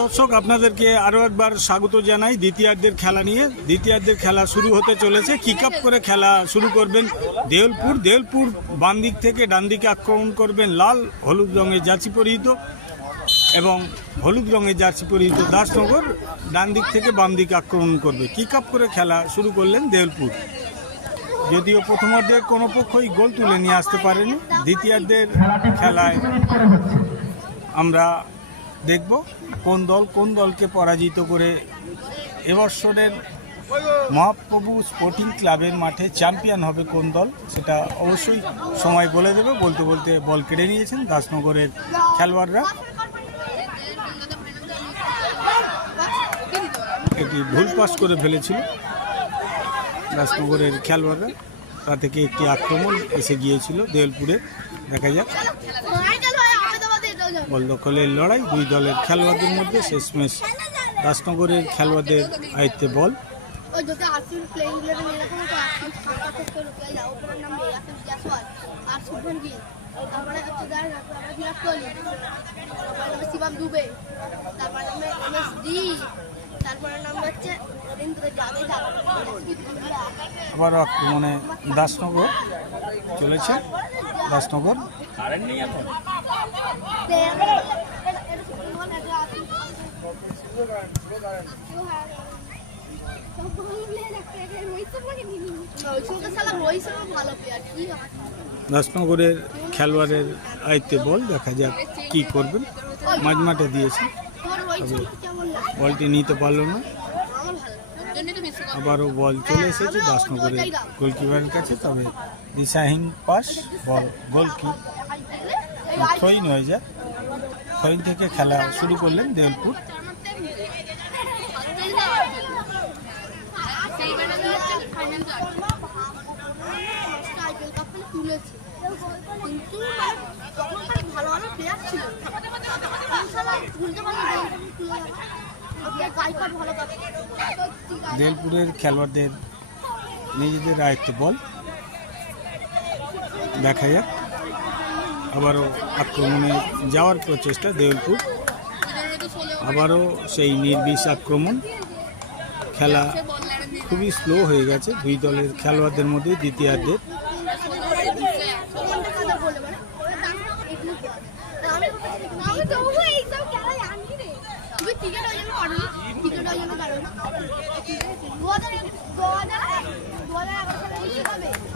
দর্শক, আপনাদেরকে আরও একবার স্বাগত জানাই দ্বিতীয়ার্ধের খেলা নিয়ে। দ্বিতীয়ার্ধের খেলা শুরু হতে চলেছে। কিক আপ করে খেলা শুরু করবেন দেউলপুর। দেউলপুর বাম দিক থেকে ডান দিকে আক্রমণ করবেন লাল, হলুদ রঙের জার্সি পরিহিত এবং হলুদ রঙের জার্সি পরিহিত দাসনগর ডান দিক থেকে বাম দিকে আক্রমণ করবে। কিক আপ করে খেলা শুরু করলেন দেউলপুর। যদিও প্রথমার্ধে কোনো পক্ষই গোল তুলে নিয়ে আসতে পারেনি। দ্বিতীয়ার্ধের খেলায় আমরা দেখব কোন দল কোন দলকে পরাজিত করে এবছরের মহাপ্রভু স্পোর্টিং ক্লাবের মাঠে চ্যাম্পিয়ন হবে কোন দল, সেটা অবশ্যই সময় বলে দেবে। বলতে বলতে বল কেড়ে নিয়েছেন দাসনগরের খেলোয়াড়রা। একটি ভুল পাস করে ফেলেছিল দাসনগরের খেলোয়াড়রা। তা থেকে একটি আক্রমণ এসে গিয়েছিল দেওলপুরে দেখা যাক। বল দখলের লড়াই দুই দলের খেলোয়াড়দের মধ্যে শেষমেশ দাসনগরের খেলোয়াড়দের আয়ত্তে বল। আবার আক্রমণে দাসনগর চলেছে। দাসনগর। দাসনগরের খেলোয়াড়ের আয়ত্তে বল, দেখা যাক কি করবেন। মাঝ মাঠে দিয়েছে। বলটি নিতে পারল না। আবারও বল চলে এসেছে দাসনগরের গোলকিপারের কাছে। তবে দিশাহীন পাস, বল গোলকি থ্রোইন হয়ে যায় থ্রোইন থেকে খেলা শুরু করলেন কাপ দেলপুরের খেলোয়াড়দের নিজেদের আয়ত্তে বল। দেখা যাক। আবারও আক্রমণে যাওয়ার প্রচেষ্টা দেউলপুর। আবারও সেই নির্বিষ আক্রমণ। খেলা খুবই স্লো হয়ে গেছে। দুই দলের খেলোয়াড়দের মধ্যে দ্বিতীয়ার্ধের।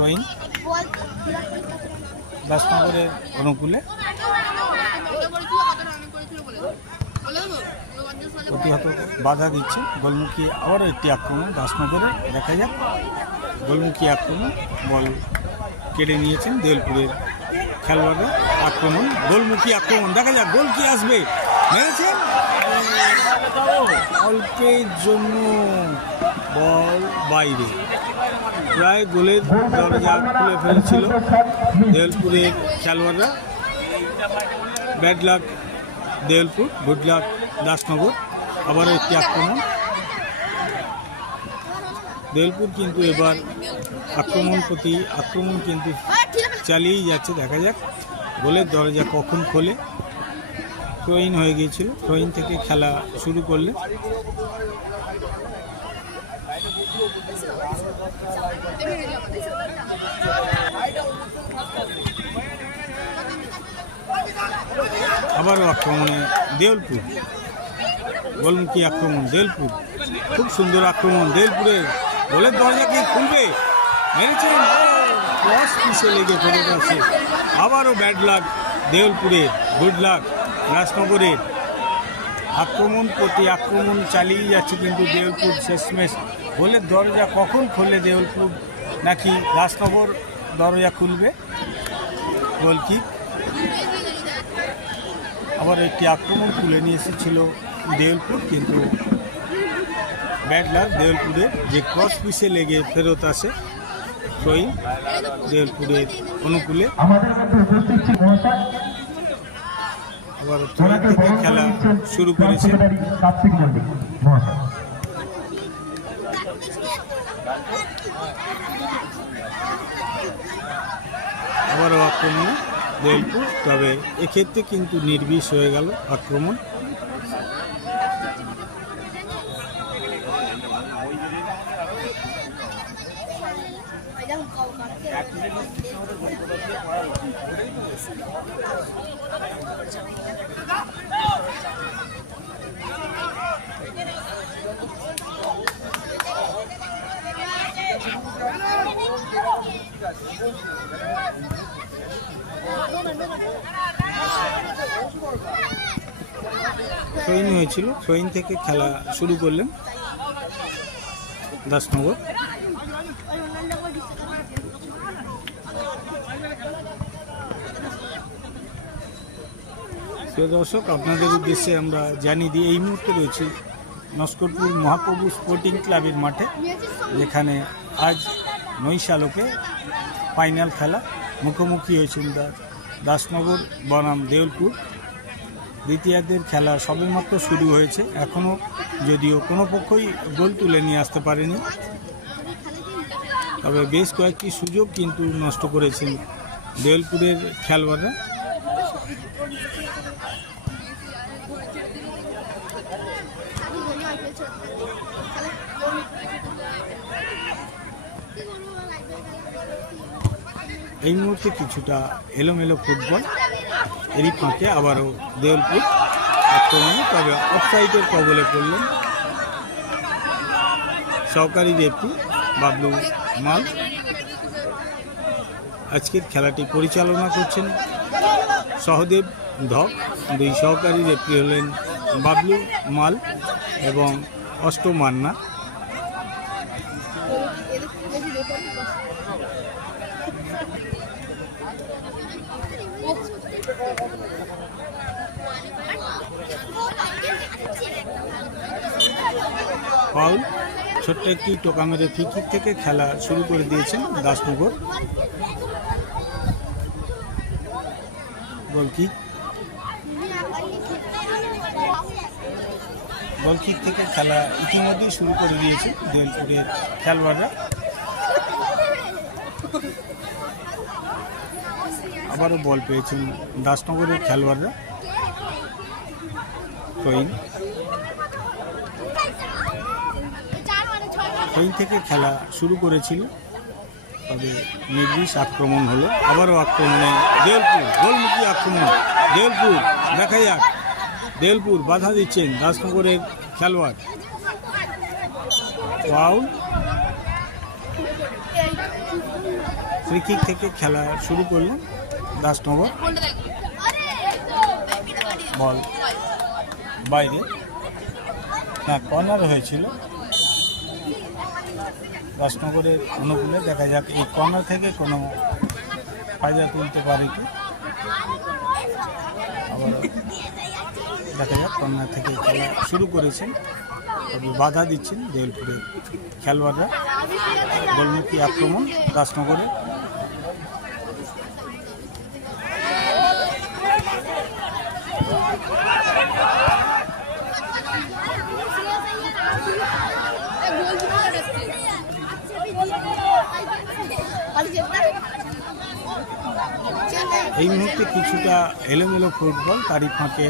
আমি দাসনগরের অনুকূলে প্রতিহত বাধা দিচ্ছে। গোলমুখী আবারও একটি আক্রমণ দাসনগরে। দেখা যাক। গোলমুখী আক্রমণ, বল কেড়ে নিয়েছেন দেলপুরের খেলোয়াড়রা। আক্রমণ, গোলমুখী আক্রমণ। দেখা যাক, গোল কি আসবে। মেরেছেন। অল্পের জন্য বল বাইরে। প্রায় গোলের দরজা খুলে ফেলেছিল দেলপুরের খেলোয়াড়রা। Bad luck Delpur good luck Dasnagar. আবারও একটি আক্রমণ। দেলপুর কিন্তু এবার আক্রমণ প্রতি আক্রমণ কিন্তু চালিয়েই যাচ্ছে। দেখা যাক গোলের দরজা কখন খোলে। থ্রোইন হয়ে গিয়েছিল। থ্রোইন থেকে খেলা শুরু করলে। আবারও আক্রমণে দেউলপুর, গোলমুখী আক্রমণ দেলপুর খুব সুন্দর আক্রমণ দেলপুরে গোলের দরজা কি খুলবে? মেরেছেন ক্রস পিসে লেগে ফেরত আছে আবারও ব্যাড লাক দেউলপুরের, গুড লাক রাজনগরের। আক্রমণ প্রতি আক্রমণ চালিয়ে যাচ্ছে কিন্তু দেউলপুর শেষমেশ গোলের দরজা কখন খুললে দেওয়ালপুর নাকি রাজনগর দরজা খুলবে? গোলকিক আবার একটি আক্রমণ তুলে নিয়ে এসেছিল দেউলপুর কিন্তু ব্যাড লাক দেউলপুরের যে ক্রস পিসে লেগে ফেরত আসে থ্রোয়িং দেউলপুরের অনুকূলে। আবার থেকে খেলা শুরু করেছে। আবারও আক্রমণ বোলপুর তবে এক্ষেত্রে কিন্তু নির্বিষ হয়ে গেল আক্রমণ। থ্রোইন হয়েছিল। থ্রোইন থেকে খেলা শুরু করলেন দাসনগর। প্রিয় দর্শক, আপনাদের উদ্দেশ্যে আমরা জানিয়ে দিই, এই মুহূর্তে রয়েছে নস্করপুর মহাপ্রভু স্পোর্টিং ক্লাবের মাঠে, যেখানে আজ নৈশালোকে ফাইনাল খেলা মুখোমুখি হয়েছিল দাসনগর বনাম দেউলপুর। দ্বিতীয়ার্ধের খেলা সবেমাত্র শুরু হয়েছে। এখনও যদিও কোনো পক্ষই গোল তুলে নিয়ে আসতে পারেনি। তবে বেশ কয়েকটি সুযোগ কিন্তু নষ্ট করেছেন দেউলপুরের খেলোয়াড়রা। এই মুহূর্তে কিছুটা এলোমেলো ফুটবল। এরই ফাঁকে আবারও দেউলপুর আক্রমণে, তবে অফসাইডের কবলে পড়লেন সহকারী রেফি বাবলু মাল। আজকের খেলাটি পরিচালনা করছেন সহদেব ধক। দুই সহকারী রেফি হলেন বাবলু মাল এবং অষ্ট মান্না ফাউল ছোট্ট একটি টোকা মেরে থেকে খেলা শুরু করে দিয়েছেন দাসনগর। গোলকিক গোলকিক থেকে খেলা ইতিমধ্যেই শুরু করে দিয়েছে দেলপুরের খেলোয়াড়রা। আবারও বল পেয়েছেন দাসনগরের খেলোয়াড়রা। টইন থেকে খেলা শুরু করেছিল। তবে নির্বিষ আক্রমণ হলো। আবারও আক্রমণে দেলপুর, গোলমুখী আক্রমণ। দেলপুর, দেখা যাক। দেলপুর বাধা দিচ্ছেন দাসনগরের খেলোয়াড়। ফাউল। ফ্রিকিক থেকে খেলা শুরু করলেন দাসনগর। বল বাইরে। হ্যাঁ কর্নার হয়েছিল। দাসনগরের অনুকূলে দেখা যাক এই কর্নার থেকে কোনো ফায়দা তুলতে পারে কি। আবার দেখা যাক কর্নার থেকে খেলা শুরু করেছেন বাধা দিচ্ছেন দেউলপুরের খেলোয়াড়রা। গোলমুখী আক্রমণ দাসনগরে এই মুহূর্তে কিছুটা এলোমেলো ফুটবল তারই ফাঁকে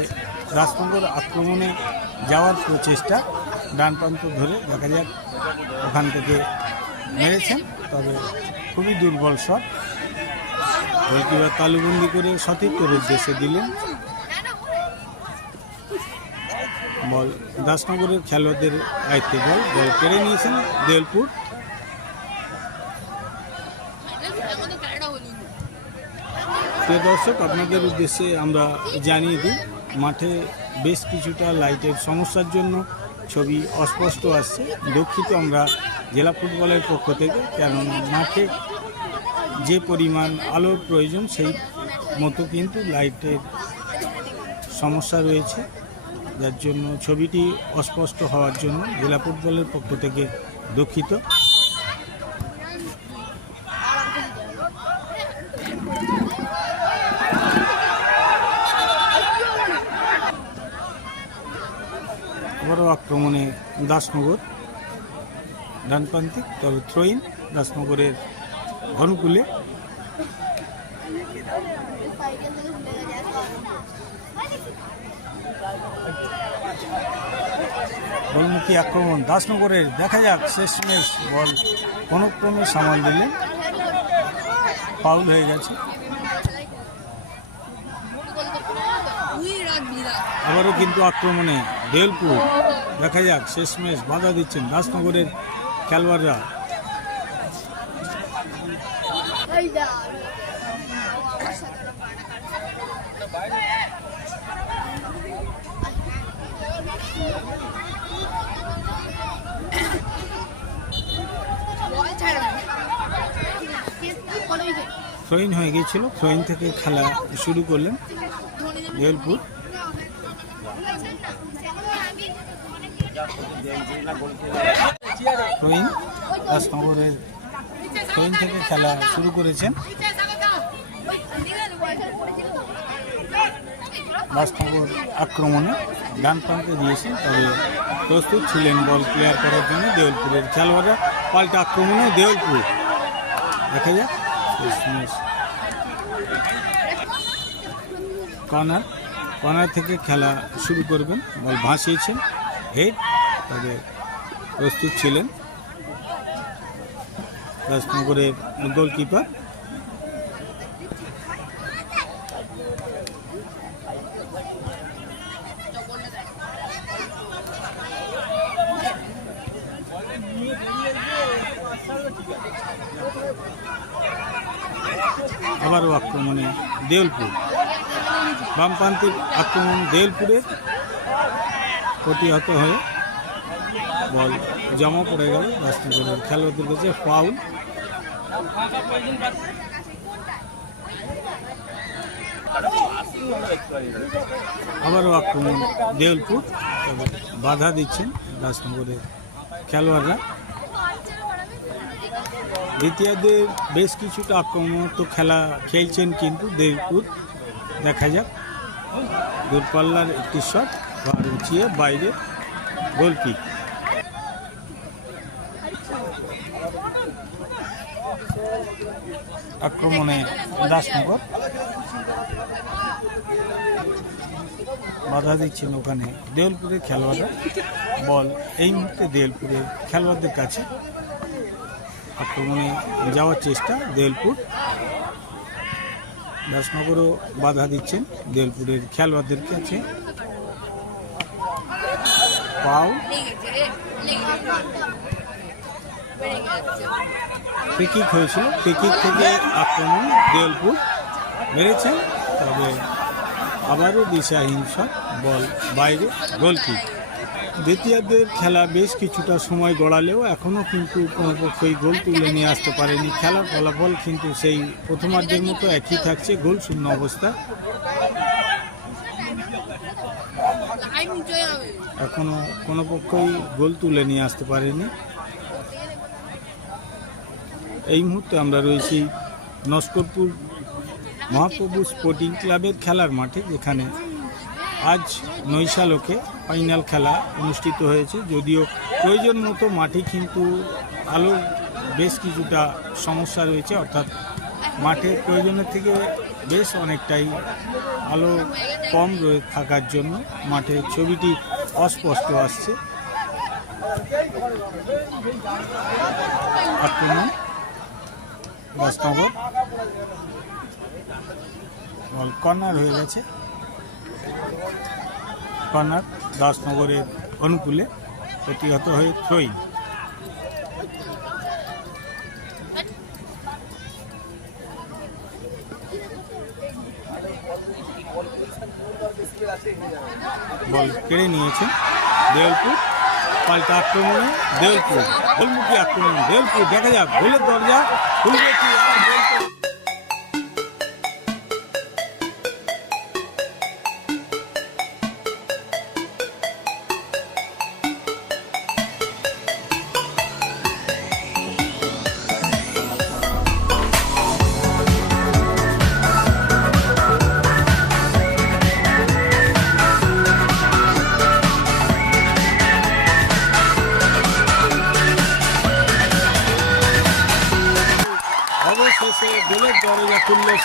রাজনগর আক্রমণে যাওয়ার প্রচেষ্টা ডান প্রান্ত ধরে দেখা যাক ওখান থেকে মেরেছেন, তবে খুবই দুর্বল শট। গোলকিপার তালুবন্দি করে সতীর্থের উদ্দেশ্যে দিলেন। বল, দাসনগরের খেলোয়াড়দের আয়ত্তে বল বল কেড়ে নিয়েছেন দেলপুর। প্রিয় দর্শক, আপনাদের উদ্দেশ্যে আমরা জানিয়ে দিই, মাঠে বেশ কিছুটা লাইটের সমস্যার জন্য ছবি অস্পষ্ট আসছে। দুঃখিত আমরা জেলা ফুটবলের পক্ষ থেকে, কেননা মাঠে যে পরিমাণ আলোর প্রয়োজন, সেই মতো কিন্তু লাইটের সমস্যা রয়েছে। যার জন্য ছবিটি অস্পষ্ট হওয়ার জন্য জেলা ফুটবলের পক্ষ থেকে দুঃখিত। আক্রমণে দাসনগর, ডানপ্রান্তিক, তবে থ্রোইন দাসনগরের অনুকূলে গোলমুখী আক্রমণ, দাসনগরের দেখা যাক, শেষমেশ বল কোনো ক্রমে সামাল দিলেন ফাউল হয়ে গেছে। আবারও কিন্তু আক্রমণে দেলপুর। দেখা যাক, শেষমেশ বাধা দিচ্ছেন দাসনগরের খেলোয়াড়রা। থ্রোইন হয়ে গিয়েছিল। থ্রোইন থেকে খেলা শুরু করলেন দেলপুর। দাসনগরের থ্রোইন থেকে খেলা শুরু করেছেন। দাসনগর আক্রমণে ডান প্রান্তে দিয়েছে তবে প্রস্তুত ছিলেন বল ক্লিয়ার করার জন্য দেওলপুরের খেলোয়াড়রা। পাল্টা আক্রমণে দেওলপুর দেখা যাক কর্নার কর্নার থেকে খেলা শুরু করবেন, বল ভাসিয়েছেন, হেড তবে প্রস্তুত ছিলেন। রাজনগরের গোলকিপার আবারও আক্রমণে দেউলপুর। বামপ্রান্তিক আক্রমণ দেউলপুরের প্রতিহত হয়ে বল জমা পড়ে গেল রাজনগরের খেলোয়াড়দের কাছে ফাউল আবারও আক্রমণ দেউলপুর বাধা দিচ্ছেন রাজনগরের খেলোয়াড়রা। দ্বিতীয়ার্ধে বেশ কিছুটা আক্রমণাত্মক খেলা খেলছেন কিন্তু দেউলপুর। দেখা যাক। দূরপাল্লার একটি শট ঘর উঁচিয়ে বাইরে গোলকিক। আক্রমণে দাসনগর। বাধা দিচ্ছেন ওখানে দেওলপুরের খেলোয়াড়রা। বল, এই মুহূর্তে দেওলপুরের খেলোয়াড়দের কাছে আক্রমণে যাওয়ার চেষ্টা দেলপুর দাসনগরও বাধা দিচ্ছেন দেলপুরের খেলোয়াড়দের কাছে। পাও। ফ্রিকিক হয়েছিল। ফ্রিকিক থেকে আক্রমণ দেলপুর মেরেছেন তবে আবারও দিশাহীন শট বল বাইরে গোলকিক দ্বিতীয়ার্ধের খেলা বেশ কিছুটা সময় গড়ালেও এখনও কিন্তু কোনো পক্ষই গোল তুলে নিয়ে আসতে পারেনি। খেলার ফলাফল কিন্তু সেই প্রথমার্ধের মতো একই থাকছে, গোল শূন্য অবস্থা। এখনও কোনো পক্ষই গোল তুলে নিয়ে আসতে পারেনি। এই মুহূর্তে আমরা রয়েছি নস্করপুর মহাপ্রভু স্পোর্টিং ক্লাবের খেলার মাঠে, যেখানে আজ নৈশালোকে ফাইনাল খেলা অনুষ্ঠিত হয়েছে। যদিও প্রয়োজন মতো মাঠে কিন্তু আলোর বেশ কিছুটা সমস্যা রয়েছে, অর্থাৎ মাঠে প্রয়োজনের থেকে বেশ অনেকটাই আলো কম রয়ে থাকার জন্য মাঠের ছবিটি অস্পষ্ট আসছে। আক্রমণ বল কর্নার হয়ে গেছে। কর্নার দাসনগরের অনুকূলে প্রতিহত হয়ে থ্রোইন বল কেড়ে নিয়েছেন দেওলপুর পাল্টা আক্রমণে দেলপুর গোলমুখী আক্রমণ দেলপুর দেখা যাক গোলের দরজা খুলবে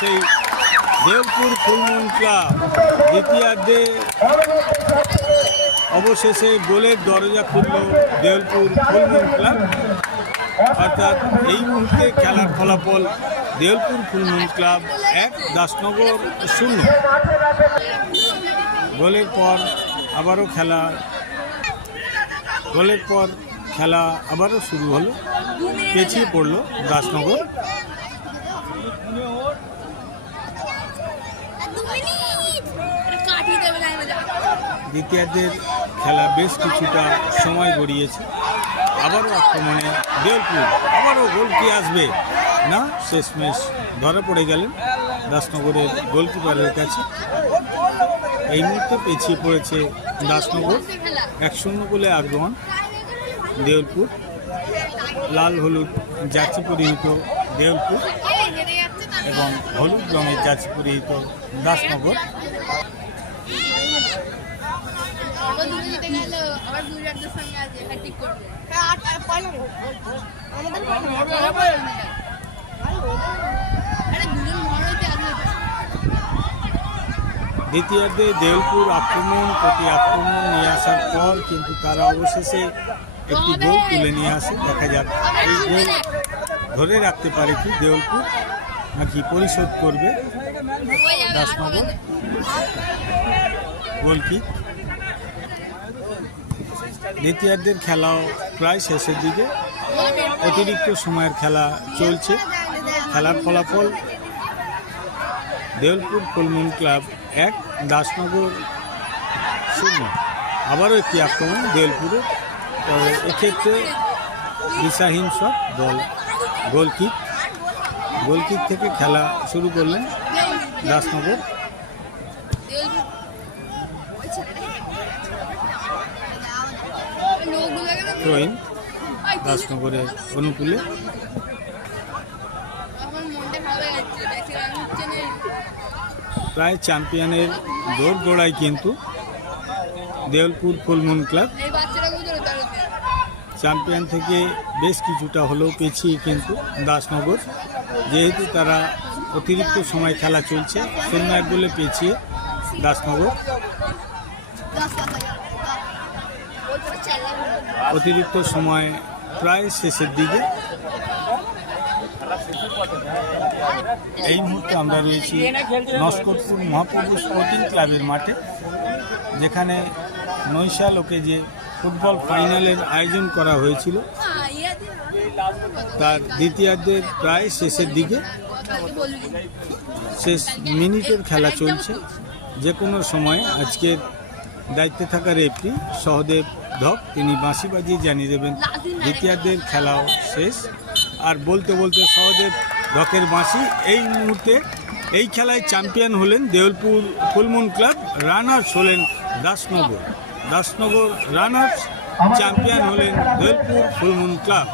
সেই দেবপুর ফুলমন ক্লাব। দ্বিতীয়ার্ধে অবশেষে গোলের দরজা খুলল দেওলপুর ফুলমন ক্লাব। অর্থাৎ এই মুহূর্তে খেলার ফলাফল দেউলপুর ফুলমুন ক্লাব এক, দাসনগর শূন্য। গোলের পর আবারও খেলা, গোলের পর খেলা আবারও শুরু হলো, পেছিয়ে পড়ল দাসনগর কাটিয়ে দেবে না দ্বিতীয়ার্ধের খেলা বেশ কিছুটা সময় গড়িয়েছে। আবারও আক্রমণে দেউলপুর, আবারও গোল কি আসবে। না, শেষমেশ ধরা পড়ে গেলেন দাসনগরের গোলকিপারের কাছে। এই মুহূর্তে পেছিয়ে পড়েছে দাসনগর, এক শূন্য গোলে আগ্রহণ দেউলপুর, লাল হলুদ জার্সি পরিহিত দেউলপুর এবং হলুদ রঙের জার্সি পরিহিত দাসনগর আবার দূরে যেতে গেল আবার গুজরাটের সঙ্গে আছে হ্যাট্রিক করবে দ্বিতীয়ার্ধে দেউলপুর আক্রমণ, প্রতি আক্রমণ নিয়ে আসার পর কিন্তু তারা অবশেষে একটি গোল তুলে নিয়ে আসে। দেখা যাক এই গোল ধরে রাখতে পারে কি দেউলপুর নাকি পরিশোধ করবে? দাসনগর গোলকি দ্বিতীয়ার্ধের খেলাও প্রায় শেষের দিকে। অতিরিক্ত সময়ের খেলা চলছে। খেলার ফলাফল দেউলপুর ফুলমুন ক্লাব এক, দাসনগর শূন্য। আবারও একটি আক্রমণ দেউলপুরে। তবে এক্ষেত্রে দিশাহীন সব দল গোলকিক। গোলকিক থেকে খেলা শুরু করলেন দাসনগর। থ্রোইন দাসনগরের অনুকূলে। প্রায় চ্যাম্পিয়নের দৌড় গোড়ায় কিন্তু দেউলপুর ফুলমুন ক্লাব চ্যাম্পিয়ন থেকে বেশ কিছুটা হলেও পেছিয়ে কিন্তু দাসনগর। যেহেতু তারা অতিরিক্ত সময় খেলা চলছে শূন্য এক গোলে পেছিয়ে দাসনগর। অতিরিক্ত সময় প্রায় শেষের দিকে। এই মুহূর্তে আমরা রয়েছি নস্করপুর মহাপ্রভু স্পোর্টিং ক্লাবের মাঠে, যেখানে নৈশা লোকে যে ফুটবল ফাইনালের আয়োজন করা হয়েছিল, তার দ্বিতীয়ার্ধের প্রায় শেষের দিকে। শেষ মিনিটের খেলা চলছে। যে কোনো সময় আজকের দায়িত্বে থাকা রেফরি সহদেব ধক তিনি বাঁশি বাজিয়ে জানিয়ে দেবেন, দ্বিতীয়ার্ধের খেলাও শেষ। আর বলতে বলতে সহদেব ধকের বাঁশি, এই মুহূর্তে এই খেলায় চ্যাম্পিয়ন হলেন দেউলপুর ফুলমুন ক্লাব রানার্স হলেন দাসনগর। দাসনগর রানার্স চ্যাম্পিয়ন হলেন দেউলপুর ফুলমুন ক্লাব।